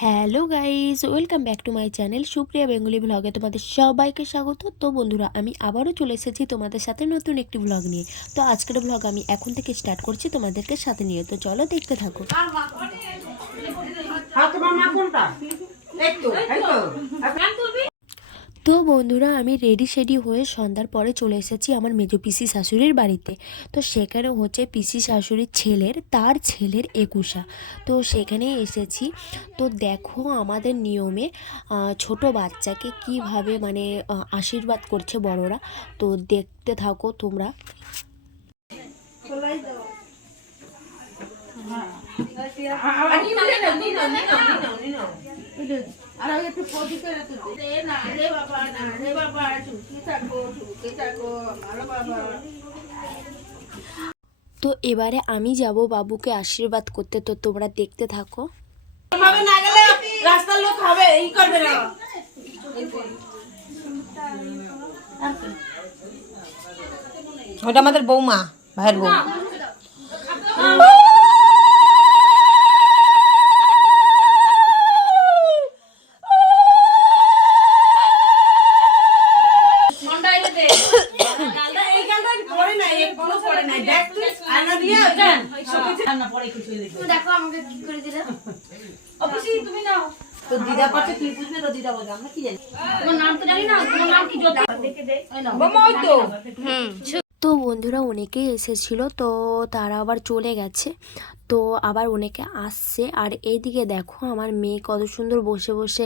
Hello guys, welcome back to my channel Supriya Bengali ব্লগে তোমাদের সবাইকে স্বাগত। তো বন্ধুরা, আমি আবারও চলে এসেছি তোমাদের সাথে নতুন একটি ব্লগ নিয়ে। তো আজকের ব্লগ আমি এখন থেকে স্টার্ট করছি তোমাদেরকে সাথে নিয়ে। তো চলো দেখতে থাকো। তো বন্ধুরা, আমি রেডি শেডি হয়ে সন্ধ্যার পরে চলে এসেছি আমার মেজো পিসি শাশুড়ির বাড়িতে। তো সেখানে হচ্ছে পিসি শাশুড়ির তার ছেলের একুশা। তো সেখানে এসেছি। তো দেখো আমাদের নিয়মে ছোট বাচ্চাকে কিভাবে মানে আশীর্বাদ করছে বড়রা। তো দেখতে থাকো তোমরা। তো এবারে আমি যাব বাবুকে আশীর্বাদ করতে। তো তোমরা দেখতে থাকো। রাস্তার লোক হবে এই করবে না। ওটা আমাদের বৌমা, ভাইয়ের বউ। দেখো আমাকে কি করে দিলে। অবশ্যই তুমি নাও। তো দিদা পাচ্ছে কি বুঝবে, তো দিদা বলে আমরা কি জানি। তোমার নাম তো জানি না, তোমার নাম কি জোতা দেখে দে। বৌমা ওই তো। তো বন্ধুরা, অনেকেই এসেছিল, তো তারা আবার চলে গেছে। তো আবার অনেকে আসছে। আর এইদিকে দেখো আমার মেয়ে কত সুন্দর বসে বসে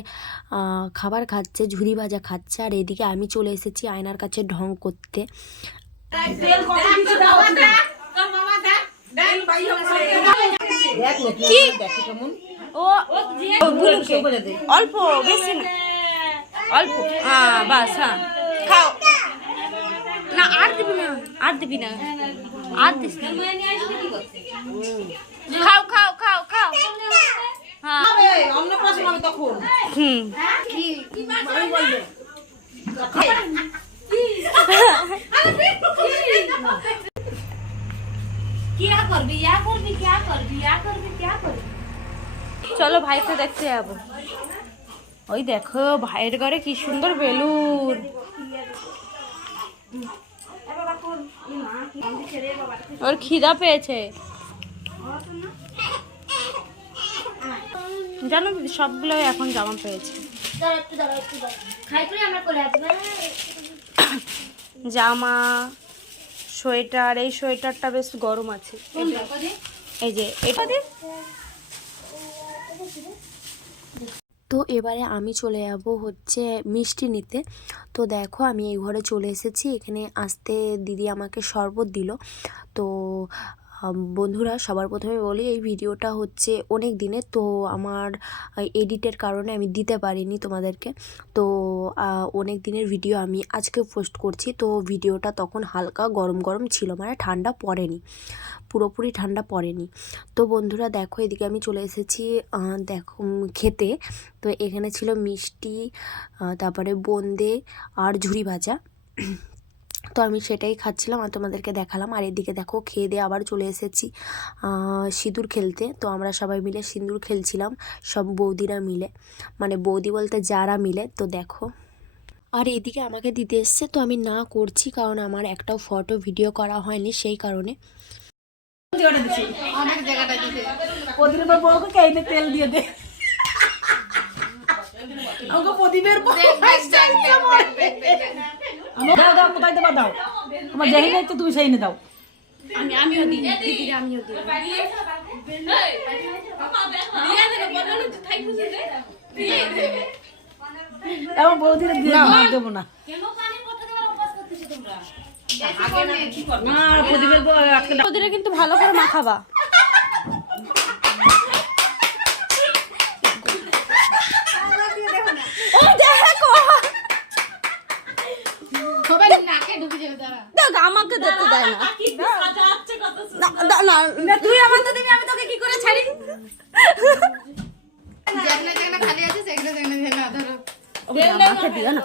খাবার খাচ্ছে, ঝুরি ভাজা খাচ্ছে। আর এদিকে আমি চলে এসেছি আয়নার কাছে ঢং করতে। অল্প বেশি না, অল্প। বাস, হ্যাঁ খাও না, আর দিবি না, আর দিবি না, আর দিস না। খাও খাও খাও খাও। হ্যাঁ অন্নপ্রাশন হবে তখন। কি আমি বলবো क्या करबी, या करबी, क्या करबी, या करबी, क्या करबी। চলো ভাইকে দেখতে যাবো। ওই দেখো ভাইয়ের ঘরে কি সুন্দর বেলুন। ওর খিদা পেয়েছে জানো দিদি, সবগুলো এখন জামা পেয়েছে। দাঁড়া একটু খাই করে আমরা করে আসবো। জামা, সোয়েটার। এই সোয়েটারটা বেশ গরম আছে। এই যে এটা তো এবারে আমি চলে যাব হচ্ছে মিষ্টি নিতে। তো দেখো আমি এই ঘরে চলে এসেছি। এখানে আসতে দিদি আমাকে শরবত দিল। তো বন্ধুরা, সবার প্রথমে বলি এই ভিডিওটা হচ্ছে অনেক দিনের। তো আমার এডিটের কারণে আমি দিতে পারিনি তোমাদেরকে। তো অনেক দিনের ভিডিও আমি আজকে পোস্ট করছি। তো ভিডিওটা তখন হালকা গরম গরম ছিল, মানে ঠান্ডা পড়েনি, পুরোপুরি ঠান্ডা পড়েনি। তো বন্ধুরা দেখো এদিকে আমি চলে এসেছি দেখো খেতে। তো এখানে ছিল মিষ্টি, তারপরে বোঁদে আর ঝুরি ভাজা। তো আমি সেটাই খাচ্ছিলাম আর তোমাদেরকে দেখালাম। আর এদিকে দেখো খেয়ে দিয়ে আবার চলে এসেছি সিঁদুর খেলতে। তো আমরা সবাই মিলে সিঁদুর খেলছিলাম, সব বৌদিরা মিলে, মানে বৌদি বলতে যারা মিলে। তো দেখো আর এদিকে আমাকে দিতে এসছে। তো আমি না করছি, কারণ আমার একটাও ফটো ভিডিও করা হয়নি, সেই কারণে। অনেক জায়গাটা দিতে প্রদীপের বউকে কেইনে তেল দিয়ে দে। আমাকে প্রদীপের বউ দাও দাও, কোথায় দেবা দাও। তোমার যেই নেই তো তুমি সেই নে দাও। আমিও দিই দিদিরা, আমিও দিই। আমার বৌদিরে দিয়ে দেবো না। না প্রদীপের বউ প্রদীপে কিন্তু ভালো করে মাখাবা। আমাকে দেখতে দেয় না। তুই আমার তো দিবি, আমি তোকে কি করে ছাড়ি। যেখানে যেখানে খালি আছে সেখানে সেখানে ধরো। আমাকে দিও না।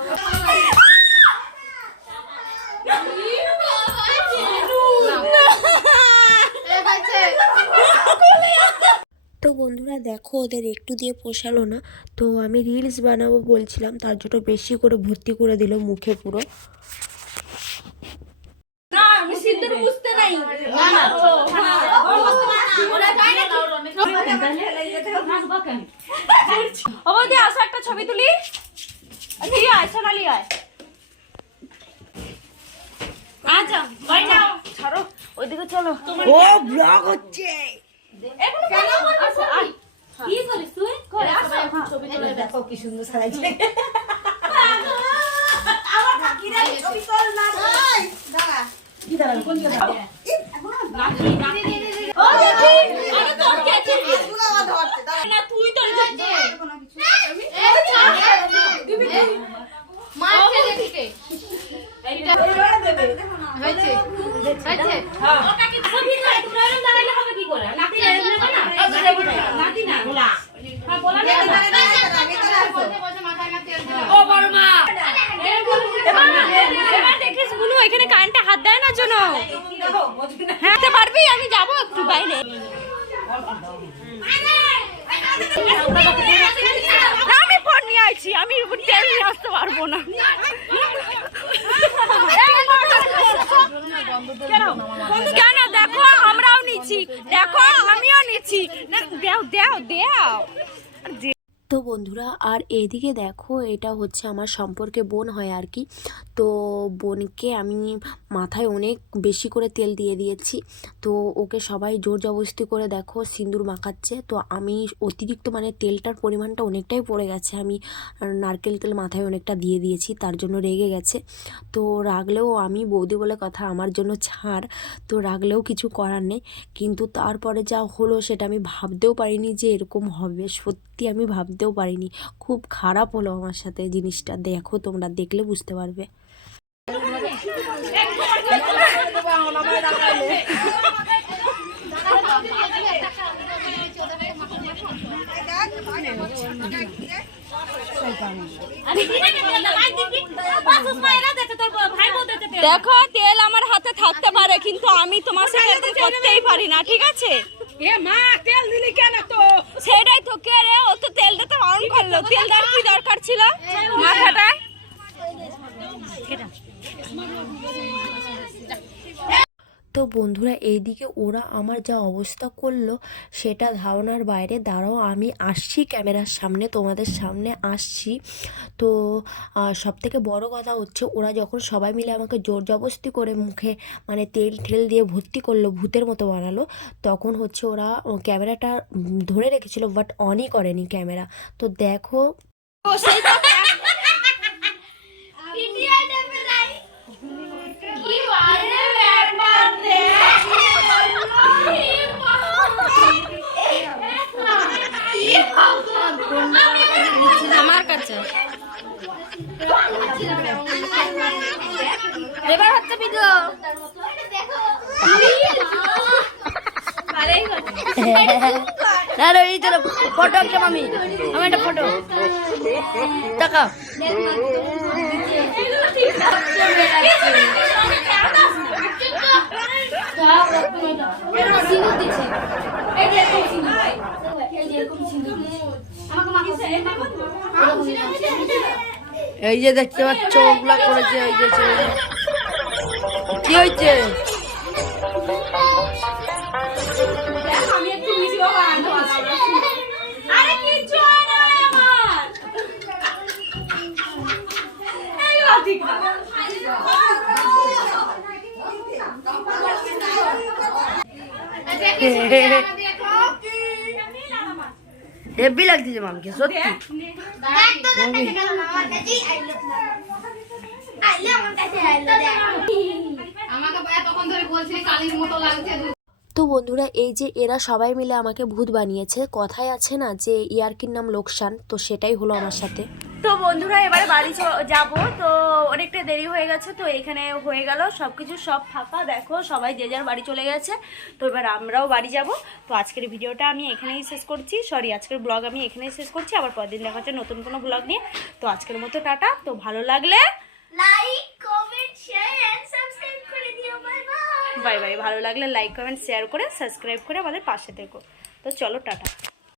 তো বন্ধুরা দেখো ওদের একটু দিয়ে পোষালো না, তো আমি রিলস বানাবো বলছিলাম, তার জন্য বেশি করে ভর্তি করে দিল মুখে পুরো। না আমি সিদ্ধর বুঝতে নাই না না ওরা যায় না ও বৌদি আসো একটা ছবি তুলি তুই আয় সোনালি আয় আচ্ছা বাই নাও ছাড়ো ওইদিকে চলো ও ব্লগ হচ্ছে কেন আসো আয় কি করিস তুই করে আসো ছবি তুলে দেখো কি সুন্দর সাজাইছে আমার কাকিরা ছবি তোল না দাঁড়া কি দাঁড়া কোন জায়গা নাকি নাকি ও দেখি আরে তোর কে আছে এগুলো আমার ধরতে দাঁড়া না তুই তোর যে কোনো কিছু আমি এ ছাড় তুমি মার ফেলে দিতে এইটা দেবে দেখো না হয়েছে হয়েছে ও কাকি ছবি ধরে তুমি এরকম দাঁড়াইলে হবে কি করে নাতি এরকম নেবে না নাতি না বলা হ্যাঁ বলা না ও বড় মা এবার দেখিস গুলো এখানে কারেন্টে হাত দেয় না জন্য হ্যাঁ তে পারবি আমি যাব একটু বাইরে আমি ফোন নিয়ে আইছি আমি তেল নিয়ে আসতে পারবো না কেন দেখো আমরাও নিচ্ছি দেখো আমিও নিচ্ছি দেও দেও দেও তো বন্ধুরা আর এদিকে দেখো এটা হচ্ছে আমার সম্পর্কে বোন হয় আর কি। তো বোনকে আমি মাথায় অনেক বেশি করে তেল দিয়ে দিয়েছি, তো ওকে সবাই জোর জবরদস্তি করে দেখো সিঁদুর মাখাচ্ছে। তো আমি অতিরিক্ত মানে তেলটার পরিমাণটা অনেকটাই পড়ে গেছে, আমি নারকেল তেল মাথায় অনেকটা দিয়ে দিয়েছি, তার জন্য রেগে গেছে। তো রাগলেও আমি বৌদি বলে কথা আমার জন্য ছাড়, তো রাগলেও কিছু করার নেই। কিন্তু তারপরে যা হলো সেটা আমি ভাবতেও পারিনি যে এরকম হবে, সত্যি আমি ভাবতেও পারিনি। খুব খারাপ হলো আমার সাথে জিনিসটা, দেখো তোমরা দেখলে বুঝতে পারবে। দেখো তেল আমার হাতে থাকতে পারে কিন্তু আমি তোমার সাথে করতেই পারি না, ঠিক আছে? এ মা তেল দিলি কেন? তো সেটাই তো, কে রে ও তো তেল দিতে বারণ করলো, তেল দেওয়ার কি দরকার ছিল মাথাটায়? তো বন্ধুরা এইদিকে ওরা আমার যা অবস্থা করলো সেটা ধারণার বাইরে। দাঁড়াও আমি আসছি ক্যামেরার সামনে, তোমাদের সামনে আসছি। তো সবথেকে বড় কথা হচ্ছে ওরা যখন সবাই মিলে আমাকে জোর জবরদস্তি করে মুখে মানে তেল ঠেল দিয়ে ভর্তি করলো, ভূতের মতো বানালো, তখন হচ্ছে ওরা ক্যামেরাটা ধরে রেখেছিল বাট অনই করেনি ক্যামেরা। তো দেখো আমার কাছে এবার হচ্ছে ভিডিও না এই চলো ফটো একটা আমি একটা ফটো টাকা এই যে দেখতে পাচ্ছ ওগুলা করেছে, ওই যে কি হয়েছে হেভি লাগতেছে মামকে সত্যি। তো বন্ধুরা এই যে এরা সবাই মিলে আমাকে ভূত বানিয়েছে, কথায় আছে না যে ইয়ার্কির নাম লোকসান, তো সেটাই হলো আমার সাথে। তো বন্ধুরা এবারে বাড়ি যাব, তো অনেকটা দেরি হয়ে গেছে, তো এখানে হয়ে গেল সবকিছু সব ফাঁকা, দেখো সবাই যে যার বাড়ি চলে গেছে। তো এবার আমরাও বাড়ি যাব। তো আজকের ভিডিওটা আমি এখানেই শেষ করছি, আজকের ব্লগ আমি এখানেই শেষ করছি, আবার পরদিন দেখা হচ্ছে নতুন কোনো ব্লগ নিয়ে। তো আজকের মতো টাটা। তো ভালো লাগলে like comment share and subscribe করে দিও। Bye bye. Bye bye. ভালো লাগলে লাইক কমেন্ট শেয়ার করে সাবস্ক্রাইব করে আমাদের পাশে থেকো। তো চলো টাটা।